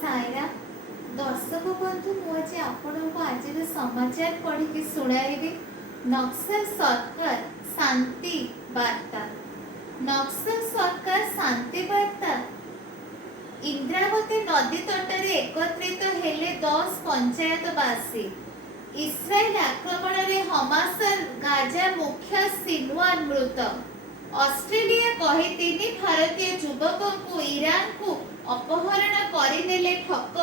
सायरा दर्शक बंधु मुझे आपण को आज समाचार पढ़ी की सुनाइबी। नक्सल सरकार शांति वार्ता। नक्सल सरकार शांति वार्ता। इंद्रावती नदी तटरे एकत्रित हेले 10 पंचायतवासी। इस्राएल आक्रमण रे हमास गाजा मुख्य सिनवार मृत। ऑस्ट्रेलिया कही 3 भारतीय युवकों को ईरान को अपहरण करिनेले ठक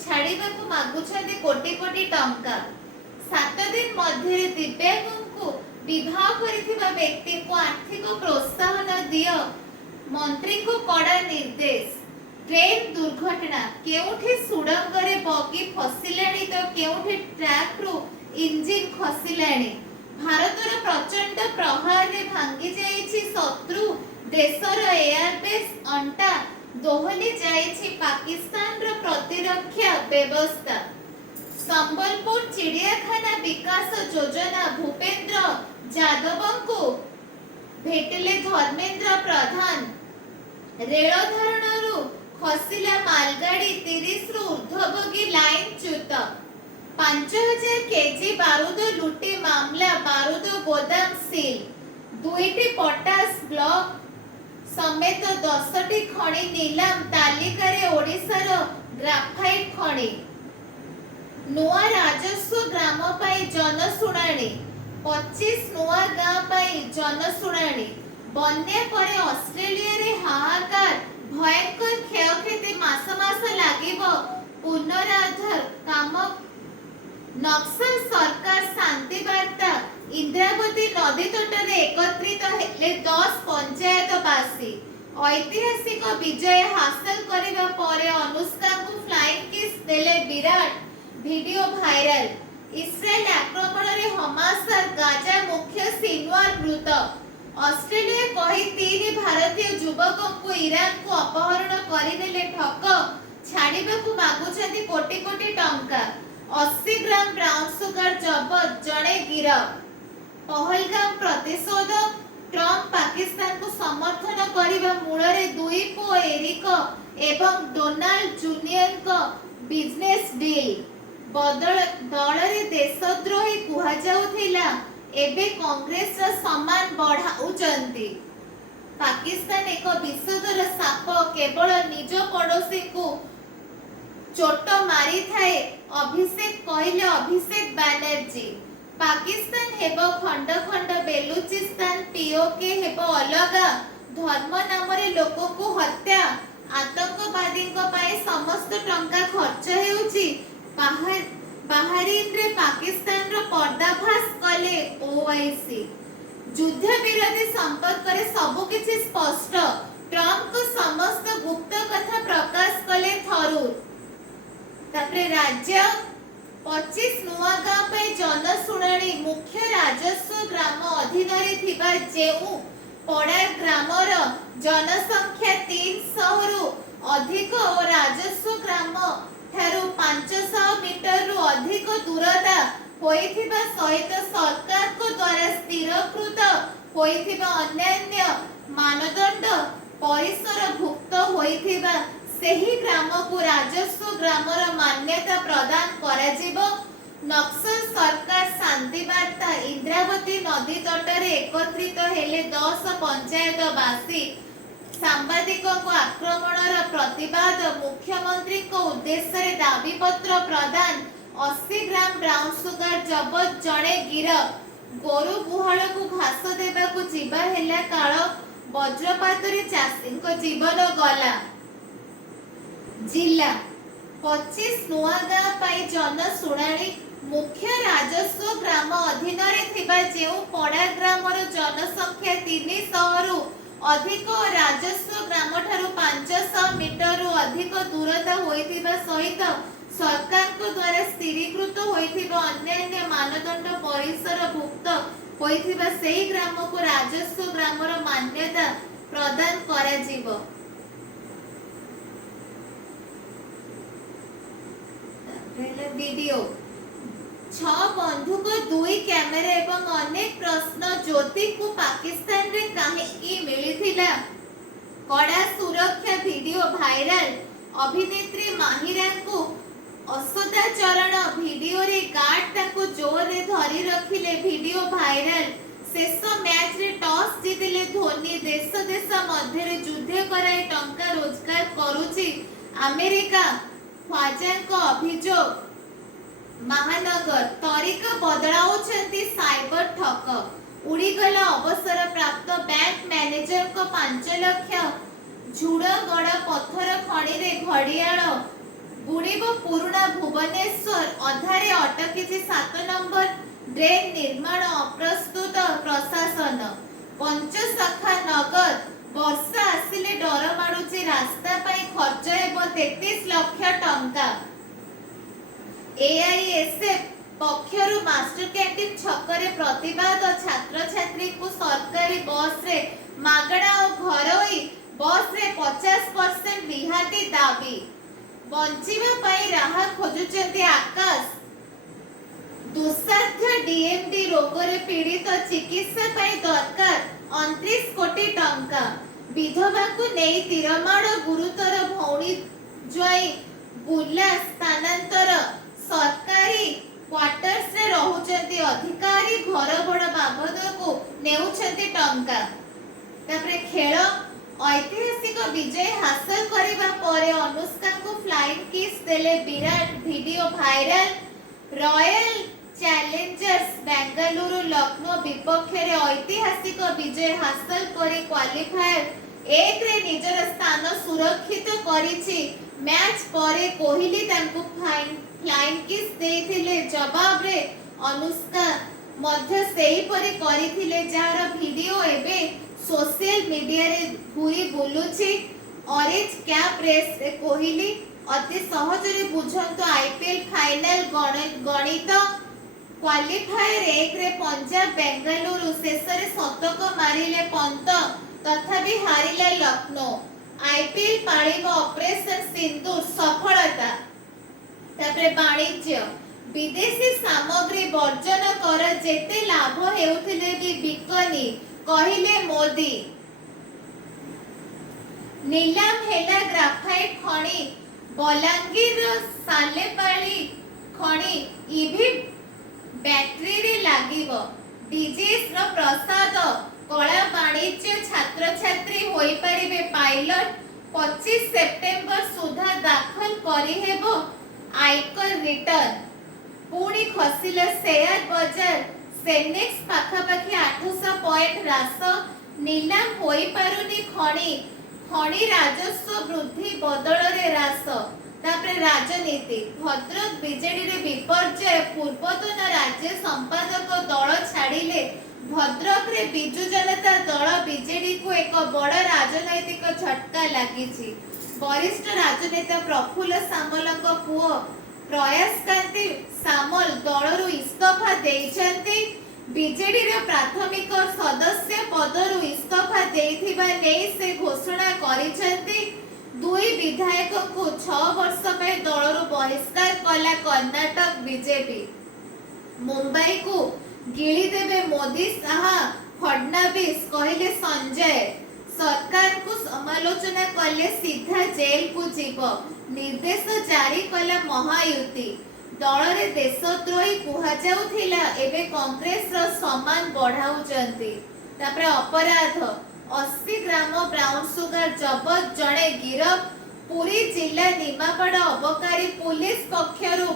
छाड़िबाकु मागुछन्ति कोटी कोटी टंका। 7 दिन मध्य दिव्यांगों विवाह करिथिबा व्यक्ति को आर्थिक प्रोत्साहन दियो मंत्री को कड़ा निर्देश। ट्रेन दुर्घटना केउठी सुडंगरे बगी फसिलाणी तो केउठी ट्रैक रु इंजिन खसिलाणी। भारतर प्रचंड प्रहार रे भांगी जाइछि शत्रु देशर एयरबेस अंटा दोहली जाइछि पाकिस्तान रो प्रतिरक्षा व्यवस्था। संबलपुर चिड़ियाखाना विकास योजना भूपेंद्र जादव को भेटले धर्मेंद्र प्रधान। रेल धारणरू खसिला मालगाड़ी 30 रु ऊर्ध्वभोगी लाइन च्युत। 5000 केजी बारूद लुटी मामला बारूद गोदाम सील। 2टी पटास ब्लॉक समेत 10टी खणी नीलाम तालिकारे ओडिशार ग्राफाइट खणी। नुआ राजस्व ग्राम पाई जनशुणाणी 25 नुआ गाँ पाई जनशुणाणी। बन्या परे ऑस्ट्रेलिया रे हाहाकार भयंकर क्षयक्षति मास मास लागिब पुनरुद्धार काम। नक्सल सरकार शांति वार्ता। इंद्रावती नदी तटरे एकत्रित हेले 10 पंचायतवासी। ऐतिहासिक विजय हासिल करिबा परे अनुष्का को फ्लाइंग किस देले विराट। Video viral. इस्राएल आक्रमण रे हमास गाजा मुख्य सिनवार मृत। ऑस्ट्रेलिया कही 3 भारतीय युवकों को ईरान को अपहरण करिनेले ठक छाड़िबाकु मागुछन्ति कोटी कोटी टंका। 80 ग्राम ब्राउन सुगर जबत जड़े गिरफ। पहलगाम प्रतिशोध। ट्रम्प पाकिस्तान को समर्थन करिबा मूଳରେ 2 पुओ एरिक एवं डोनाल्ड जूनियर को बिजनेस डील। दलरे देशद्रोही कुहा जाउथिला एबे कांग्रेस रा सम्मान बढ़ाउचंती। पाकिस्तान एक विषधर साप केवल निज पड़ोसी को चोट मारी थाए अभिषेक कहले अभिषेक बैनर्जी। पाकिस्तान हेबो खंड खंड बेलुचिस्तान पीओके हेबो अलगा। धर्म नाम रे लोक को हत्या आतंकवादी को पाए समस्त टंका खर्च हेउची। बाहरीन रे पाकिस्तान रो पर्दाफाश कले ओआईसी। युद्ध विरोधी संपर्क रे सब किछि स्पष्ट। ट्रम्प को समस्त गुप्त कथा प्रकाश कले थरूर। तापरे राज्य 25 नुआ गाँ पे जनशुणाणी मुख्य राजस्व ग्राम अधीन रे थिबा जेउ पड़ा ग्रामर जनसंख्या 300 रु अधिक और राजस्व ग्राम ठारू 500 मीटर रु अधिक दूरता होइथिबा सहित सरकार को द्वारा स्थिरकृत होइथिबा अन्यान्य मानदंड परिसर भुक्त होइथिबा सेही ग्राम को राजस्व ग्रामर मान्यता प्रदान कराजिबो। नक्सल सरकार शांति वार्ता। इंद्रावती नदी तटरे एकत्रित हेले 10 पंचायतवासी। सांबादिकों को आक्रमणर प्रतिवाद। मुख्यमंत्री को उद्देश्य रे दाबी पत्र प्रदान। 80 ग्राम ब्राउन सुगर जबत जड़े गिरफ। गोरु गुहाल को घास देबा को जीवा हेला काल वज्रपात रे चाषी को जीवन गला। जिला 25 नुआ गाँ पाई जनशुणाणी मुख्य राजस्व ग्राम अधीन रे थिबा जेउ पड़ा ग्रामर जनसंख्या 300 रु अधिक राजस्व ग्राम ठारू 500 मीटर रु अधिक दूरता होइथिबा सहित सरकार को द्वारा स्थिरीकृत होइथिबा अन्यान्य मानदंड परिसर भुक्त होइथिबा सेही ग्राम को राजस्व ग्रामर मान्यता प्रदान कराजिबो। वीडियो 6 बंधुक 2 कैमेरा एवं अनेक प्रश्न ज्योति को पाकिस्तान रे काहे की मिलिथिला। कड़ा सुरक्षा वीडियो वायरल। अभिनेत्री माहिरा को असदाचरण वीडियो रे गार्ड ताको जोर रे धरी रखिले वीडियो वायरल। शेष मैच रे टॉस जीतिले धोनी देश देश मध्य रे युद्ध कराई टंका रोजगार करूची अमेरिका। ख्वाजा को अभियोग महानगर तरीका बदलाउछंती साइबर ठक। उड़ीगला अवसर प्राप्त बैंक मैनेजर को 5 लाख। झुड़गड़ पत्थर खणी रे घड़ियाल बुड़ीब पुराणा भुवनेश्वर अधारे अटकी 7 नंबर ड्रेन निर्माण अप्रस्तुत प्रशासन। पंचसखा नगर वर्षा आसिले डर माडुची रास्ता पाई खर्च हेबो 33 लाख टंका। एआईएसएफ पक्षरु मास्टर कैंटीन छकरे प्रतिवाद छात्र छात्री को सरकारी बस रे मागणा और घरोई बस रे 50% रिहाती दाबी। बंचिबा पाई राह खोजुचंती आकाश। दुस्साध्य डीएमडी रोग रे पीड़ित चिकित्सा पाई दरकार 29 कोटी टंका। विधवा को नेई तिरमाड़ गुरुतर भौणी ज्वाई बुला स्थानांतर सरकारी क्वार्टर्स रे रहुचंती अधिकारी घर बड़ बाबद को नेउचंती टंका। तापरे खेल ऐतिहासिक विजय हासिल करिबा परे अनुष्का को फ्लाइंग किस देले Virat video viral. Royal Challengers Bengaluru Lucknow विपक्ष रे ऐतिहासिक विजय हासिल करी क्वालिफायर 1 रे निजर स्थान सुरक्षित करिछि। मैच परे कोहली तांको फ्लाइंग किस देथिले जवाब रे अनुष्का मध्य सेही परे करिथिले जार वीडियो एबे सोशल मीडिया रे घुरी बुलुछि। ऑरेंज कैप रेस रे कोहली अति सहज रे बुझंतो आईपीएल फाइनल गणित क्वालिफायर 1 रे पंजाब बेंगलुरु शेष रे शतक मारिले पंत तथापि हारिला लखनऊ। आईपीएल पाळिब ऑपरेशन सिंदूर सफलता। तापरे वाणिज्य विदेशी सामग्री वर्जन कर जेते लाभ हेउथिले भी बिकनी कहिले मोदी। नीलाम हेला ग्राफाइट खणी बलांगीर सालेपाली खणी ईवी बैटरी रे लागिबो। डीजीएस रो प्रसाद कला वाणिज्य छात्र छात्री होई परिबे पायलट। 25 सेप्टेम्बर सुधा दाखल करी हेबो आयकर रिटर्न। पुणी खसिला शेयर बाजार सेनेक्स पाखापाखि 800 पॉइंट ह्रास। नीलाम होई पारुनी खणी राजस्व वृद्धि बदल रे ह्रास। तापरे राजनीति भद्रक बीजेडी रे विपर्जय। पूर्वतन राज्य संपादक दल छाड़िले भद्रक रे बिजु जनता दल बीजेडी को एक बड़ राजनैतिक झटका लागिछि। वरिष्ठ राजनेता प्रफुल्ल सामलक पुओ प्रयासकांती सामल दलरु इस्तीफा देइछन्ती। बीजेडी रे प्राथमिक सदस्य पदरु इस्तीफा देइथिबा नै से घोषणा करिछन्ती। 2 विधायक को 6 वर्ष पे दलरु बहिष्कार कला कर्नाटक बीजेपी। मुंबई को गिली देबे मोदी शाह फडणवीस कहले संजय। सरकार को समालोचना कले सीधा जेल को जीव निर्देश जारी कला महायुति। दल रे देशद्रोही कुहा जाउथिला एबे कांग्रेस रो सम्मान बढ़ाउचंती। तापरे अपराध 80 ग्राम ब्राउन सुगर जबत जणे गिरफ। पुरी जिला निमापड़ अबकारी पुलिस पक्षरु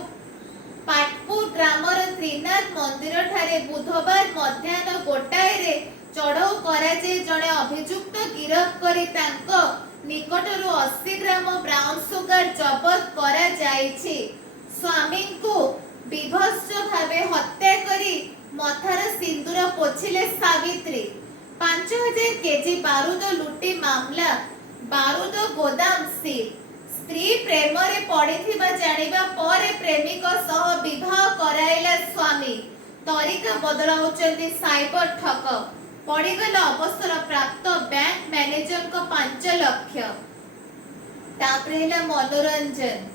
पाटपुर ग्रामर त्रिनाथ मंदिर ठारे बुधवार मध्याह्न गोटाए रे चढ़ऊ कराजे जणे अभियुक्त गिरफ करी तांको निकटरू 80 ग्राम ब्राउन सुगर जबत करा जायछि। स्वामी को विभत्स भावे हत्या करी मथार सिंदूर पोछिले सावित्री। 5000 केजी बारूद लुटी मामला बारूद गोदाम सील। स्त्री प्रेम रे पड़िथिबा जानिबा परे प्रेमिक सह विवाह कराइला स्वामी। तरीका बदलाउचंती साइबर ठक। पड़िगला अवसर प्राप्त बैंक मैनेजर को 5 लाख। तापरे हेला मनोरंजन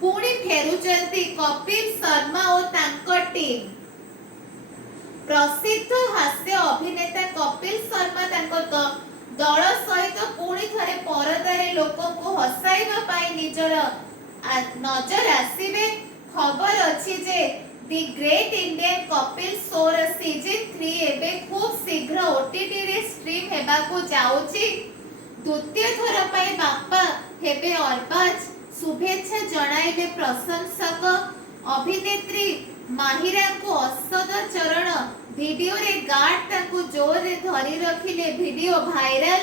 पुणी फेरुचंती कपिल शर्मा और तांको टीम। प्रसिद्ध हास्य अभिनेता कपिल शर्मा तांको ଦଳ ସହିତ ପୁଣି ଥରେ ପରଦାରେ ଲୋକଙ୍କୁ ହସାଇବା ପାଇଁ ନିଜର ନଜର ଆସିବେ। ଖବର ଅଛି ଯେ ଦି ଗ୍ରେଟ୍ ଇଣ୍ଡିଆନ୍ କପିଲ ଶୋର ସିଜନ୍ 3 ଏବେ ଖୁବ୍ ଶୀଘ୍ର OTT ରେ ଷ୍ଟ୍ରିମ୍ ହେବାକୁ ଯାଉଛି। ଦ୍ୱିତୀୟ ଥର ପାଇଁ ବାପା ହେବେ ଅରବାଜ, ଶୁଭେଚ୍ଛା ଜଣାଇଲେ ପ୍ରଶଂସକ। ଅଭିନେତ୍ରୀ ମାହିରାଙ୍କୁ ଅସଦାଚରଣ ଭିଡିଓରେ ଗାର୍ଡ ତାଙ୍କୁ ଜୋରରେ ଧରି ରଖିଲେ, ଭିଡିଓ ଭାଇରାଲ।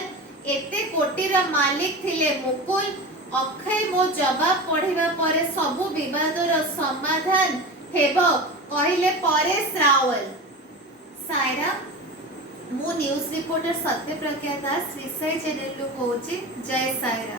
ଏତେ କୋଟିର ମାଲିକ ଥିଲେ ମୁକୁଲ। ଅକ୍ଷୟ ମୋ ଜବାବ ପଢିବା ପରେ ସବୁ ବିବାଦର ସମାଧାନ ହେବ, କହିଲେ ପରେଶ ରାୱଲ। ସାଇରା, ମୁଁ ନ୍ୟୁଜ ରିପୋର୍ଟର ସତ୍ୟପ୍ରଜ୍ଞା ଦାସ, ଶ୍ରୀସାଇ ଚ୍ୟାନେଲରୁ କହୁଛି। ଜୟ ସାଇରା।